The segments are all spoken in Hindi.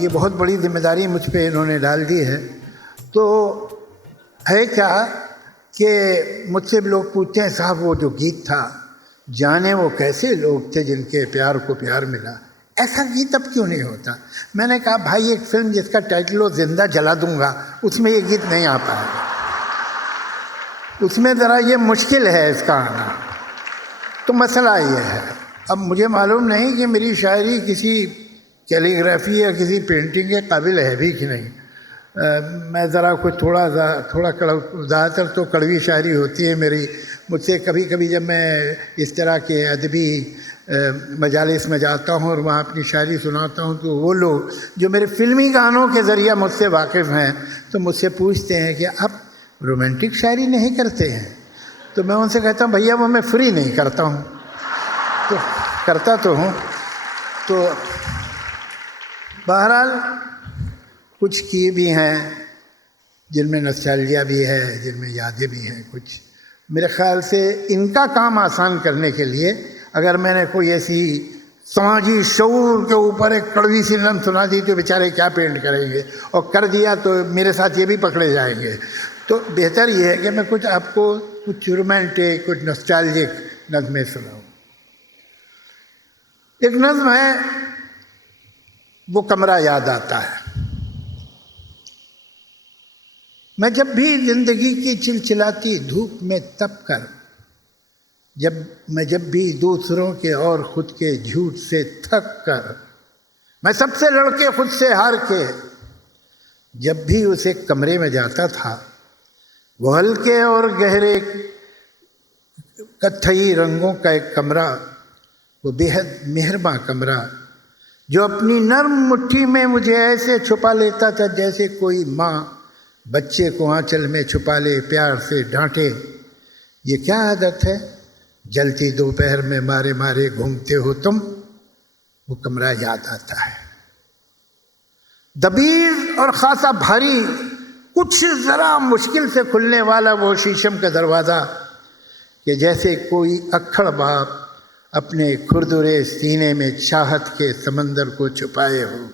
ये बहुत बड़ी जिम्मेदारी मुझ पे इन्होंने डाल दी है। तो है क्या कि मुझसे लोग पूछते हैं साहब वो जो गीत था, जाने वो कैसे लोग थे जिनके प्यार को प्यार मिला, ऐसा गीत अब क्यों नहीं होता। मैंने कहा भाई एक फिल्म जिसका टाइटल हो जिंदा जला दूंगा, उसमें ये गीत नहीं आ पाएगा, उसमें ज़रा ये मुश्किल है इसका आना। तो मसला ये है। अब मुझे मालूम नहीं कि मेरी शायरी किसी कैलीग्राफी या किसी पेंटिंग के काबिल है भी कि नहीं। मैं ज़रा कुछ थोड़ा ज़्यादातर तो कड़वी शायरी होती है मेरी। मुझसे कभी कभी जब मैं इस तरह के अदबी मजालिस में जाता हूँ और वहाँ अपनी शायरी सुनाता हूँ, तो वो लोग जो मेरे फिल्मी गानों के ज़रिए मुझसे वाकिफ़ हैं तो मुझसे पूछते हैं कि आप रोमांटिक शायरी नहीं करते हैं। तो मैं उनसे कहता हूँ भैया वो मैं फ्री नहीं करता हूँ, तो करता तो हूँ। तो बहरहाल कुछ किए भी हैं जिनमें नॉस्टैल्जिया भी है, जिनमें यादें भी हैं कुछ। मेरे ख़्याल से इनका काम आसान करने के लिए अगर मैंने कोई ऐसी समाजी शऊर के ऊपर एक कड़वी सी नज़म सुना दी तो बेचारे क्या पेंट करेंगे, और कर दिया तो मेरे साथ ये भी पकड़े जाएंगे। तो बेहतर ये है कि मैं कुछ आपको कुछ रोमांटिक, कुछ नॉस्टैल्जिक नज़में सुनाऊँ। एक नज़्म है, वो कमरा याद आता है। मैं जब भी जिंदगी की चिलचिलाती धूप में तप कर, जब भी दूसरों के और खुद के झूठ से थक कर, मैं सबसे लड़के खुद से हार के जब भी उस एक कमरे में जाता था, वो हल्के और गहरे कत्थई रंगों का एक कमरा, वो बेहद मेहरबान कमरा जो अपनी नर्म मुट्ठी में मुझे ऐसे छुपा लेता था जैसे कोई माँ बच्चे को आंचल में छुपा ले, प्यार से डांटे। ये क्या आदत है, जलती दोपहर में मारे मारे घूमते हो तुम, वो कमरा याद आता है। दबीर और खासा भारी, कुछ ज़रा मुश्किल से खुलने वाला वो शीशम का दरवाज़ा कि जैसे कोई अक्खड़ बाप अपने खुरदुरे सीने में चाहत के समंदर को छुपाए हो।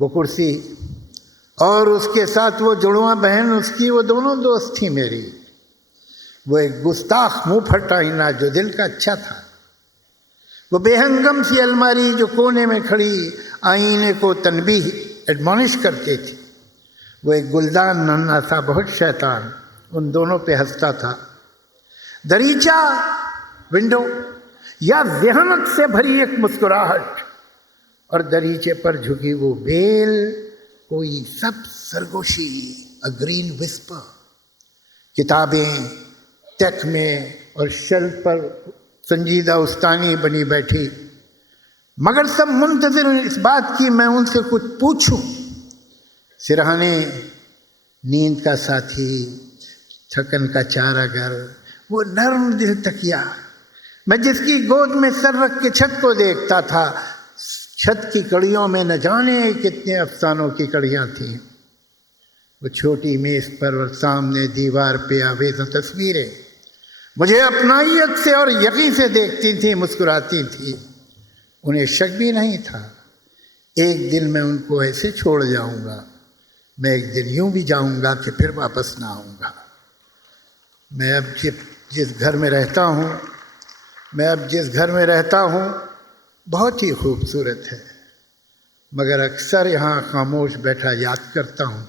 वो कुर्सी और उसके साथ वो जुड़वा बहन उसकी, वो दोनों दोस्त थी मेरी। वो एक गुस्ताख मुँह फटा आईना जो दिल का अच्छा था। वो बेहंगम सी अलमारी जो कोने में खड़ी आईने को तनबीह एडमॉनिश करती थी। वो एक गुलदान नन्हा सा बहुत शैतान उन दोनों पे हंसता था। दरीचा, विंडो या ज़हनत से भरी एक मुस्कुराहट, और दरीचे पर झुकी वो बेल, कोई सब सरगोशी, अ ग्रीन विस्पर। किताबें तक में और शेल्फ पर संजीदा उस्तानी बनी बैठी, मगर सब मुंतज़िर इस बात की मैं उनसे कुछ पूछूं। सिरहाने, नींद का साथी, थकन का चारागर, वो नर्म दिल तकिया, मैं जिसकी गोद में सर रख के छत को देखता था। छत की कड़ियों में न जाने कितने अफसानों की कड़ियाँ थीं। वो छोटी मेज़ पर और सामने दीवार पे आवेज़ तस्वीरें मुझे अपनाइयत से और यकीन से देखती थी, मुस्कुराती थी। उन्हें शक भी नहीं था एक दिन मैं उनको ऐसे छोड़ जाऊंगा। मैं एक दिन यूं भी जाऊंगा कि फिर वापस ना आऊंगा। मैं अब जिस घर में रहता हूँ बहुत ही खूबसूरत है, मगर अक्सर यहाँ खामोश बैठा याद करता हूँ,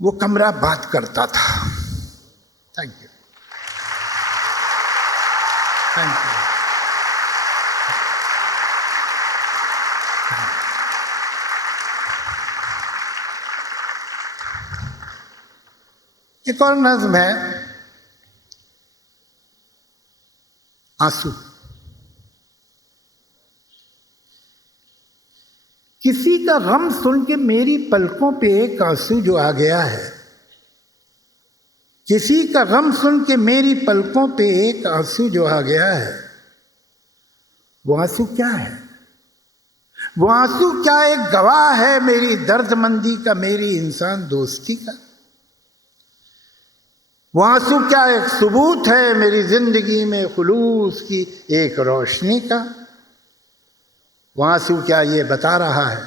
वो कमरा बात करता था। Thank you, thank you. एक और नज़्म है, आंसू। किसी का गम सुन के मेरी पलकों पे एक आंसू जो आ गया है, किसी का गम सुन के मेरी पलकों पे एक आंसू जो आ गया है। वो आंसू क्या है? वो आंसू क्या एक गवाह है मेरी दर्दमंदी का, मेरी इंसान दोस्ती का? वो आंसू क्या एक सबूत है मेरी जिंदगी में खुलूस की एक रोशनी का? वो आंसू क्या ये बता रहा है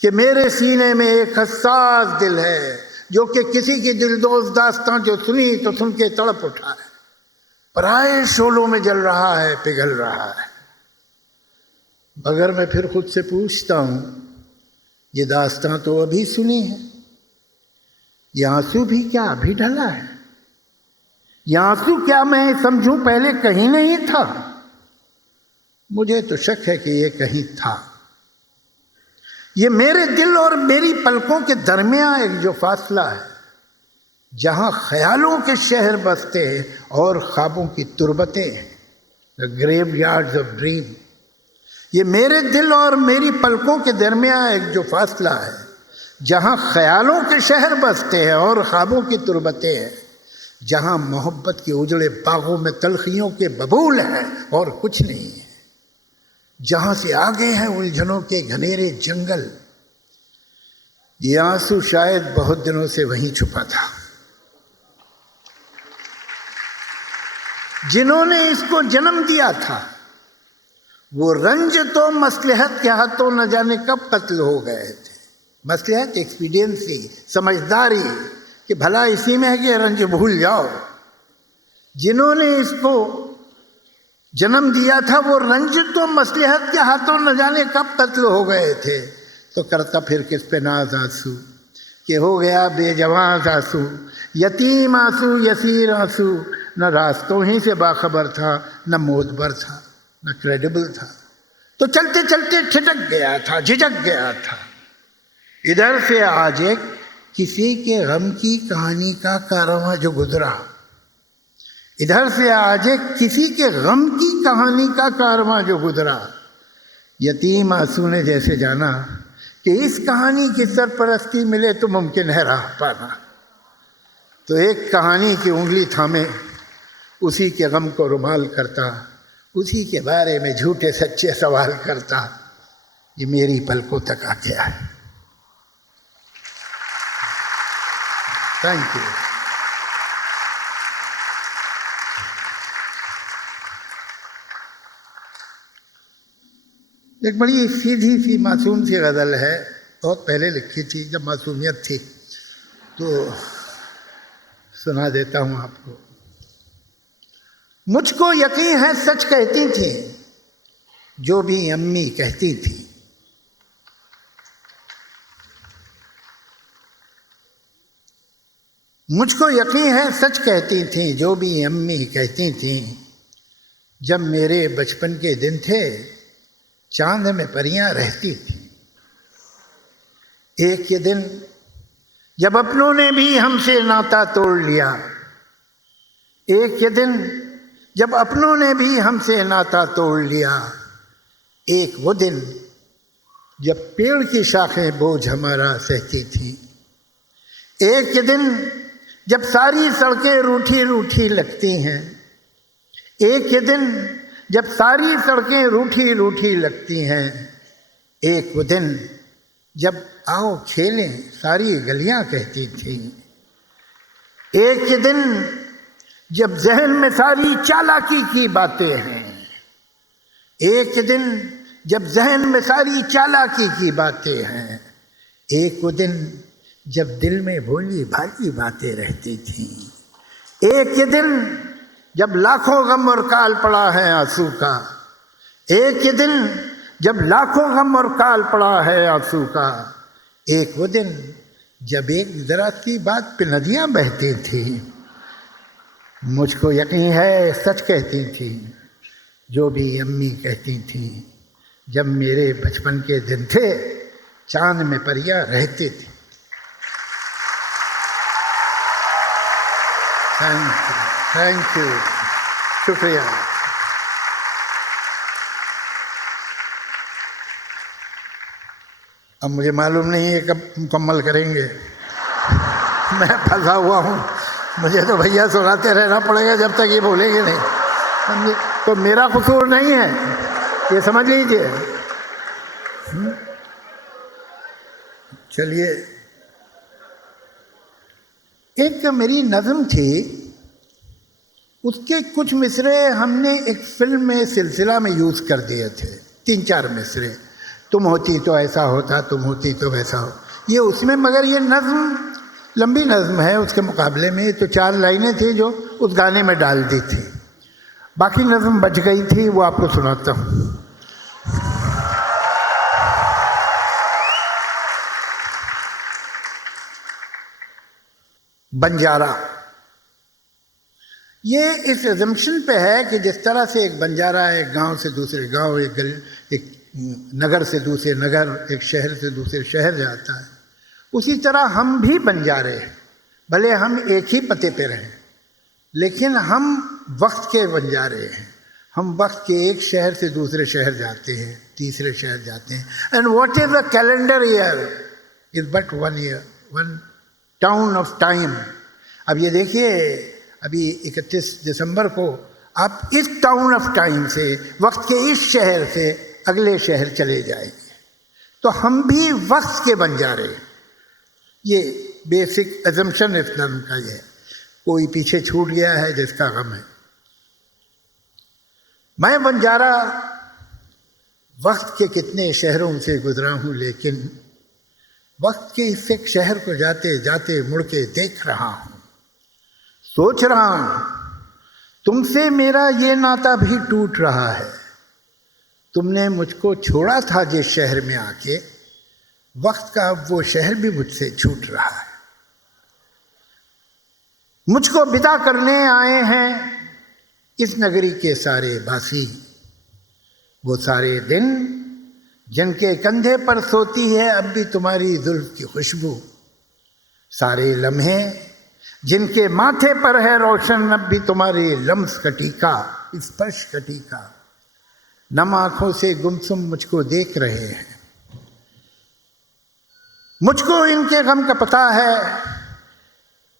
कि मेरे सीने में एक हसास दिल है जो कि किसी की दिलदोज़ दास्तां जो सुनी तो सुन के तड़प उठा है, पराए शोलों में जल रहा है, पिघल रहा है। मगर मैं फिर खुद से पूछता हूँ, ये दास्तां तो अभी सुनी है, ये आंसू भी क्या अभी ढला है? ये आंसू क्या मैं समझूं पहले कहीं नहीं था? मुझे तो शक है कि ये कहीं था। ये मेरे दिल और मेरी पलकों के दरमियान एक जो फासला है, जहां ख्यालों के शहर बसते हैं और ख्वाबों की तुरबतें हैं, द ग्रेवयार्ड्स ऑफ ड्रीम। ये मेरे दिल और मेरी पलकों के दरमियान एक जो फासला है, जहां ख्यालों के शहर बसते हैं और ख्वाबों की तुरबतें हैं, जहां मोहब्बत के उजड़े बागों में तलखियों के बबूल हैं और कुछ नहीं है, जहां से आगे हैं उलझनों के घनेरे जंगल। ये आंसू शायद बहुत दिनों से वहीं छुपा था। जिन्होंने इसको जन्म दिया था वो रंज तो मसलहत के हाथों न जाने कब कत्ल हो गए थे। मसलहत, एक्सपीडियंसी, समझदारी कि भला इसी में है कि रंज भूल जाओ। जिन्होंने इसको जन्म दिया था वो रंज तो मसलहत के हाथों न जाने कब कत्ल हो गए थे। तो करता फिर किस पे नाज आंसू कि हो गया बेजवान आंसू, यतीम आंसू, यसीर आंसू, न रास्तों ही से बाखबर था, न मोतबर था, न क्रेडिबल था। तो चलते चलते ठिठक गया था, झिझक गया था। इधर से आज एक किसी के गम की कहानी का कारवां जो गुजरा, इधर से आज एक किसी के गम की कहानी का कारवां जो गुजरा। यतीम आंसू ने जैसे जाना कि इस कहानी की सरपरस्ती मिले तो मुमकिन है राह पाना, तो एक कहानी की उंगली थामे उसी के गम को रुमाल करता, उसी के बारे में झूठे सच्चे सवाल करता। ये मेरी पलकों तक आ गया है। Thank you. एक बड़ी सीधी सी मासूम सी गज़ल है, बहुत पहले लिखी थी जब मासूमियत थी, तो सुना देता हूँ आपको। मुझको यकीन है सच कहती थी जो भी अम्मी कहती थी। मुझको यकीन है सच कहती थी जो भी अम्मी कहती थी। जब मेरे बचपन के दिन थे चांद में परियां रहती थी। एक ये दिन जब अपनों ने भी हमसे नाता तोड़ लिया, एक ये दिन जब अपनों ने भी हमसे नाता तोड़ लिया, एक वो दिन जब पेड़ की शाखें बोझ हमारा सहती थी, एक ये दिन जब सारी सड़कें रूठी रूठी लगती हैं, एक ये दिन जब सारी सड़कें रूठी रूठी लगती हैं, एक वो दिन जब आओ खेलें सारी गलियां कहती थी, एक ये दिन जब जहन में सारी चालाकी की बातें हैं, एक दिन जब जहन में सारी चालाकी की बातें हैं, एक वो दिन जब दिल में भोली भाली बातें रहती थीं, एक ये दिन जब लाखों गम और काल पड़ा है आंसू का, एक ये दिन जब लाखों गम और काल पड़ा है आंसू का, एक वो दिन जब एक जरा सी बात पे नदियां बहती थी। मुझको यकीन है सच कहती थी जो भी अम्मी कहती थी। जब मेरे बचपन के दिन थे चांद में परियां रहती थी। थैंक यू, शुक्रिया। अब मुझे मालूम नहीं है कब मुकम्मल करेंगे। मैं फंसा हुआ हूँ, मुझे तो भैया सुनाते रहना पड़ेगा जब तक ये बोलेंगे नहीं। तो मेरा कसूर नहीं है, ये समझ लीजिए। चलिए, एक मेरी नज़म थी, उसके कुछ मिसरे हमने एक फिल्म में सिलसिला में यूज़ कर दिए थे। 3-4 मिसरे, तुम होती तो ऐसा होता, तुम होती तो वैसा हो, ये उसमें, मगर ये नज्म लंबी नज्म है उसके मुकाबले में। तो 4 लाइनें थी जो उस गाने में डाल दी थी, बाकी नज्म बच गई थी, वो आपको सुनाता हूँ। बंजारा, ये इस एजम्पशन पे है कि जिस तरह से एक बंजारा एक गांव से दूसरे गांव, एक नगर से दूसरे नगर, एक शहर से दूसरे शहर जाता है, उसी तरह हम भी बंजारे हैं। भले हम एक ही पते पे रहें, लेकिन हम वक्त के बंजारे हैं। हम वक्त के एक शहर से दूसरे शहर जाते हैं, तीसरे शहर जाते हैं। And what is a calendar year is but 1 year, 1 town of time. अब ये देखिए, अभी 31 दिसंबर को आप इस टाउन ऑफ टाइम से, वक्त के इस शहर से अगले शहर चले जाएंगे, तो हम भी वक्त के बंजारे। ये बेसिक अजम्पशन इस नज़्म का ये है। कोई पीछे छूट गया है जिसका गम है। मैं बंजारा वक्त के कितने शहरों से गुजरा हूँ, लेकिन वक्त के इस एक शहर को जाते जाते मुड़ के देख रहा हूँ, सोच रहा हूँ तुमसे मेरा ये नाता भी टूट रहा है। तुमने मुझको छोड़ा था जिस शहर में आके, वक्त का अब वो शहर भी मुझसे छूट रहा है। मुझको विदा करने आए हैं इस नगरी के सारे बासी, वो सारे दिन जिनके कंधे पर सोती है अब भी तुम्हारी जुल्फ की खुशबू, सारे लम्हे जिनके माथे पर है रोशन अब भी तुम्हारे लम्स का टीका, स्पर्श का टीका। नम आंखों से गुमसुम मुझको देख रहे हैं। मुझको इनके गम का पता है,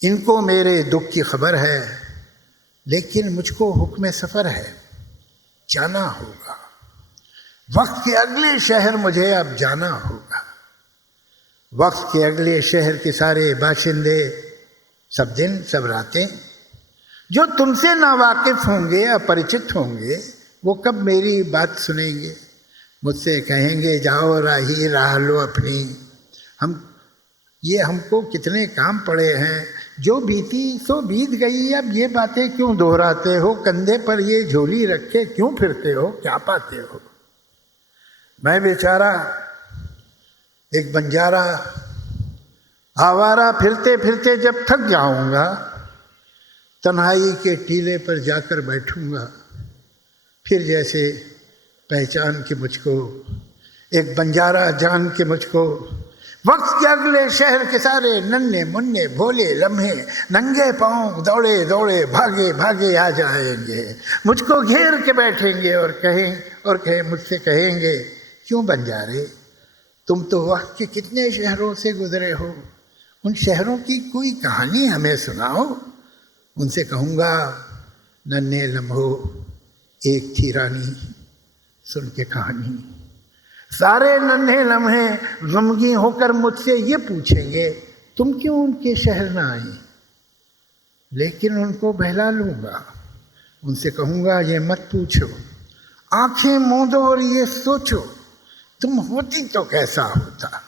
इनको मेरे दुख की खबर है, लेकिन मुझको हुक्म सफ़र है, जाना होगा। वक्त के अगले शहर मुझे अब जाना होगा। वक्त के अगले शहर के सारे बाशिंदे सब दिन सब रातें जो तुमसे नावाकिफ़ होंगे, अपरिचित होंगे, वो कब मेरी बात सुनेंगे। मुझसे कहेंगे जाओ राही राह लो अपनी, हमको कितने काम पड़े हैं, जो बीती सो बीत गई, अब ये बातें क्यों दोहराते हो, कंधे पर ये झोली रखे क्यों फिरते हो, क्या पाते हो। मैं बेचारा एक बंजारा आवारा फिरते फिरते जब थक जाऊंगा, तन्हाई के टीले पर जाकर बैठूंगा, फिर जैसे पहचान के मुझको एक बंजारा जान के मुझको वक्त के अगले शहर के सारे नन्हे मुन्ने भोले लम्हे नंगे पांव दौड़े दौड़े भागे भागे आ जाएंगे, मुझको घेर के बैठेंगे और कहें मुझसे कहेंगे क्यों बंजारे, तुम तो वक्त के कितने शहरों से गुजरे हो, उन शहरों की कोई कहानी हमें सुनाओ। उनसे कहूँगा नन्हे लम्हो एक थी रानी, सुन के कहानी। सारे नन्हे लम्हे गमगीन होकर मुझसे ये पूछेंगे तुम क्यों उनके शहर ना आई, लेकिन उनको बहला लूँगा। उनसे कहूँगा ये मत पूछो, आंखें मूंदो और ये सोचो, तुम होती तो कैसा होता।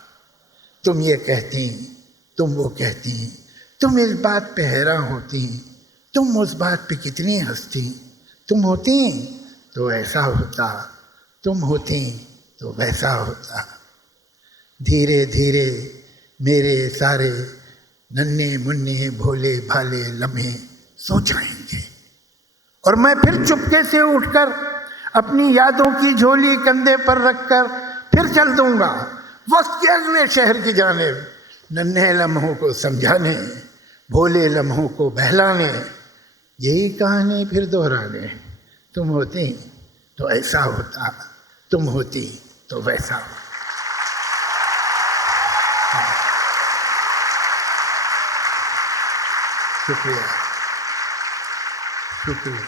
तुम ये कहती, तुम वो कहती, तुम इस बात पे हैरान होती, तुम उस बात पे कितनी हंसती। तुम होती तो ऐसा होता, तुम होती तो वैसा होता। धीरे धीरे मेरे सारे नन्हे मुन्ने भोले भाले लम्हे सो जाएंगे और मैं फिर चुपके से उठकर अपनी यादों की झोली कंधे पर रखकर फिर चल दूंगा वक्त के अगले शहर की जानिब, नन्हे लम्हों को समझाने, भोले लम्हों को बहलाने, यही कहानी फिर दोहराने। तुम होती तो ऐसा होता, तुम होती तो वैसा होता। शुक्रिया शुक्रिया।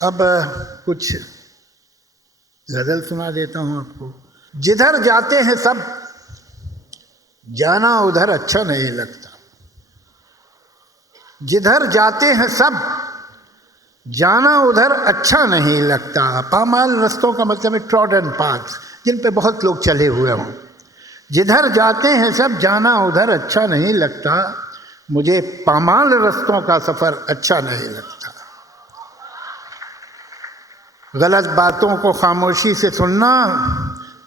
अब कुछ गज़ल सुना देता हूँ आपको। जिधर जाते हैं सब जाना उधर अच्छा नहीं लगता, जिधर जाते हैं सब जाना उधर अच्छा नहीं लगता। पामाल रास्तों का मतलब है ट्रॉडन पाथ, जिन पे बहुत लोग चले हुए हों। जिधर जाते हैं सब, जाना उधर अच्छा नहीं लगता। मुझे पामाल रास्तों का सफ़र अच्छा नहीं लगता। गलत बातों को खामोशी से सुनना,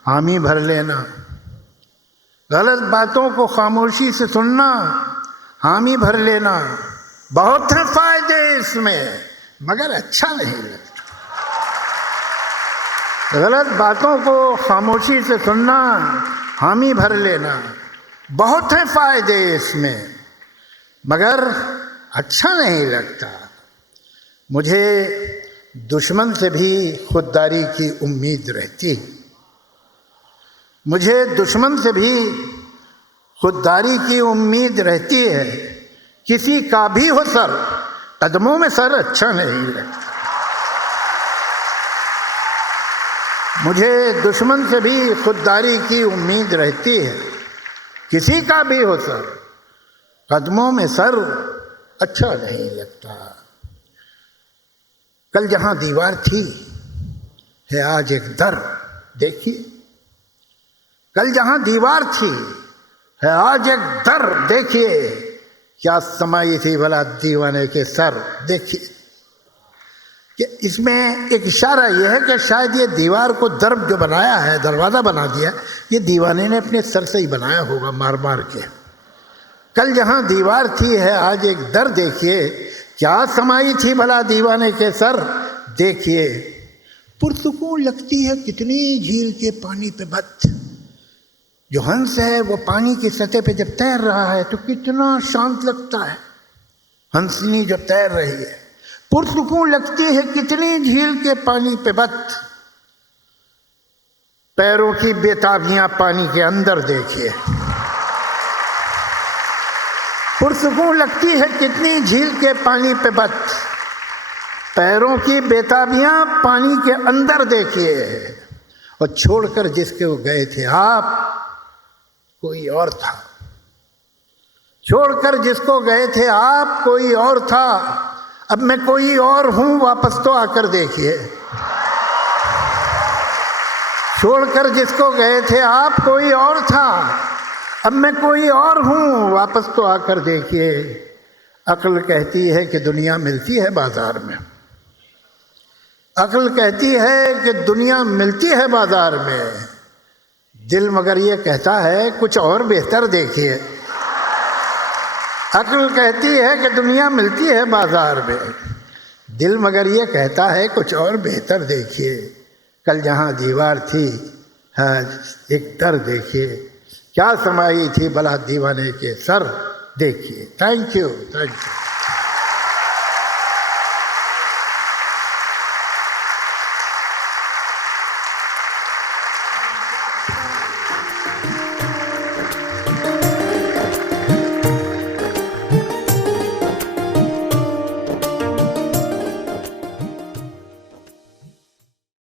हामी भर लेना। गलत बातों को खामोशी से सुनना, हामी भर लेना। बहुत है फायदे इसमें, मगर अच्छा नहीं लगता। गलत बातों को खामोशी से सुनना, हामी भर लेना। बहुत है फायदे इसमें, मगर अच्छा नहीं लगता। मुझे दुश्मन से भी खुददारी की उम्मीद रहती। मुझे दुश्मन से भी खुददारी की उम्मीद रहती है। किसी का भी हो सर, कदमों में सर अच्छा नहीं लगता। मुझे दुश्मन से भी खुददारी की उम्मीद रहती है। किसी का भी हो सर, कदमों में सर अच्छा नहीं लगता। कल जहां दीवार थी है आज एक दर, देखिए। कल जहां दीवार थी है आज एक दर, देखिए। क्या समाई थी भला दीवाने के सर, देखिए। कि इसमें एक इशारा यह है कि शायद ये दीवार को दर जो बनाया है, दरवाज़ा बना दिया, ये दीवाने ने अपने सर से ही बनाया होगा, मार मार के। कल जहां दीवार थी है आज एक दर, देखिए। क्या समाई थी भला दीवाने के सर, देखिए। पुरसुकून लगती है कितनी झील के पानी पे बत। जो हंस है वो पानी की सतह पे जब तैर रहा है तो कितना शांत लगता है। हंसनी जब तैर रही है, पुरसुकून लगती है कितनी झील के पानी पे बत। पैरों की बेताबियां पानी के अंदर, देखिए। पुरसुकून लगती है कितनी झील के पानी पे बत। पैरों की बेताबियां पानी के अंदर, देखिए। और छोड़कर जिसके वो गए थे आप, कोई और था। छोड़कर जिसको गए थे आप, कोई और था। अब मैं कोई और हूं, वापस तो आकर देखिए। छोड़कर जिसको गए थे आप, कोई और था। अब मैं कोई और हूं, वापस तो आकर देखिए। अक्ल कहती है कि दुनिया मिलती है बाजार में। अक्ल कहती है कि दुनिया मिलती है बाजार में। दिल मगर ये कहता है कुछ और बेहतर देखिए। अक्ल कहती है कि दुनिया मिलती है बाजार में। दिल मगर ये कहता है कुछ और बेहतर देखिए। कल जहाँ दीवार थी आज एक दर, देखिए। क्या समाई थी भला दीवाने के सर, देखिए। Thank you, thank you.